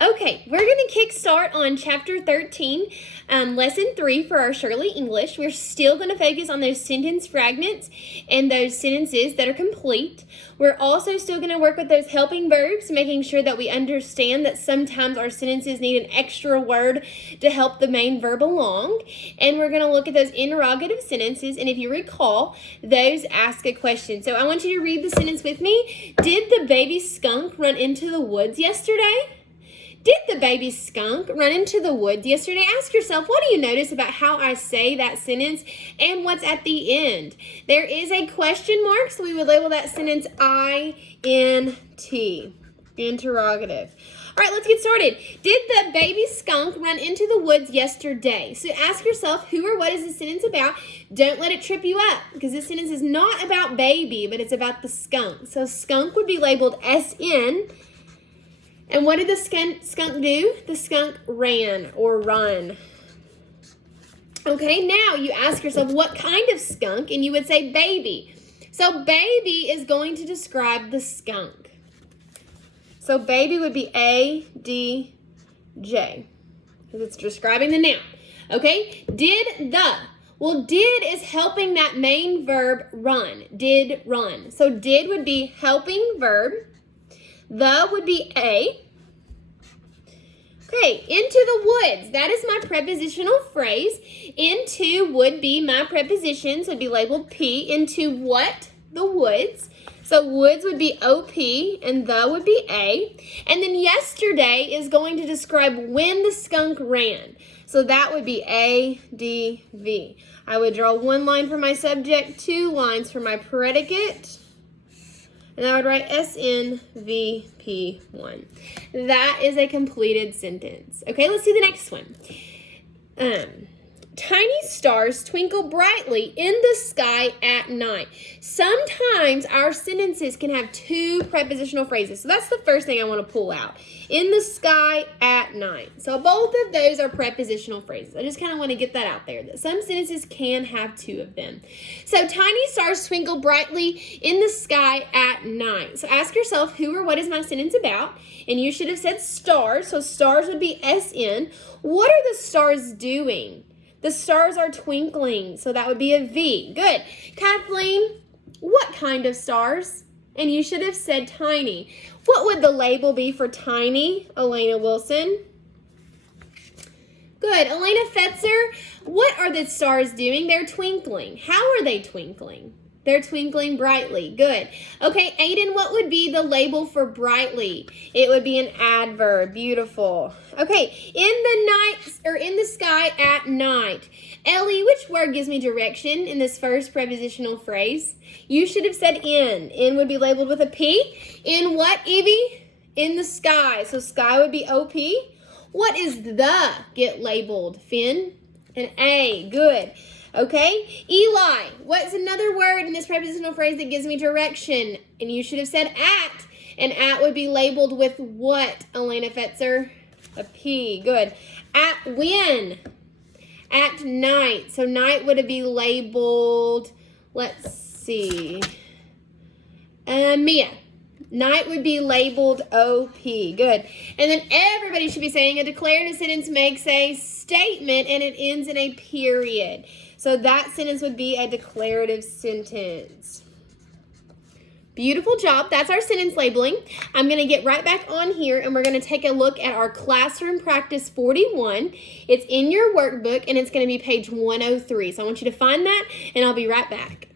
Okay, we're going to kick start on Chapter 13, Lesson 3 for our Shurley English. We're still going to focus on those sentence fragments and those sentences that are complete. We're also still going to work with those helping verbs, making sure that we understand that sometimes our sentences need an extra word to help the main verb along. And we're going to look at those interrogative sentences, and if you recall, those ask a question. So I want you to read the sentence with me. Did the baby skunk run into the woods yesterday? Did the baby skunk run into the woods yesterday? Ask yourself, what do you notice about how I say that sentence and what's at the end? There is a question mark, so we would label that sentence INT, interrogative. All right, let's get started. Did the baby skunk run into the woods yesterday? So ask yourself, who or what is this sentence about? Don't let it trip you up, because this sentence is not about baby, but it's about the skunk. So skunk would be labeled SN. And what did the skunk do? The skunk ran or run. Okay, now you ask yourself, what kind of skunk? And you would say baby. So baby is going to describe the skunk. So baby would be ADJ, because it's describing the noun. Okay, did the. Well, did is helping that main verb run. Did run. So did would be helping verb. The would be A. Okay, into the woods. That is my prepositional phrase. Into would be my prepositions, would be labeled P. Into what? The woods. So woods would be OP and the would be A. And then yesterday is going to describe when the skunk ran. So that would be ADV. I would draw one line for my subject, two lines for my predicate. And I would write SNVP1. That is a completed sentence. Okay, let's do the next one. Tiny stars twinkle brightly in the sky at night. Sometimes our sentences can have two prepositional phrases. So that's the first thing I want to pull out. In the sky at night. So both of those are prepositional phrases. I just kind of want to get that out there, that some sentences can have two of them. So tiny stars twinkle brightly in the sky at night. So ask yourself, who or what is my sentence about? And you should have said stars. So stars would be SN. What are the stars doing? The stars are twinkling, so that would be a V. Good. Kathleen, what kind of stars? And you should have said tiny. What would the label be for tiny? Elena Wilson. Good. Elena Fetzer, what are the stars doing? They're twinkling. How are they twinkling? They're twinkling brightly. Good. Okay, Aiden, what would be the label for brightly? It would be an adverb. Beautiful. Okay, in the sky at night. Ellie, which word gives me direction in this first prepositional phrase? You should have said in. In would be labeled with a P. In what, Evie? In the sky. So sky would be OP. What is the get labeled? Finn? An A. Good. Okay, Eli, what's another word in this prepositional phrase that gives me direction? And you should have said at. And at would be labeled with what, Elena Fetzer? A P. Good. At when? At night. So night would be labeled, let's see, Mia. Night would be labeled OP. Good. And then everybody should be saying a declarative sentence makes a statement and it ends in a period. So that sentence would be a declarative sentence. Beautiful job. That's our sentence labeling. I'm going to get right back on here and we're going to take a look at our classroom practice 41. It's in your workbook and it's going to be page 103. So I want you to find that and I'll be right back.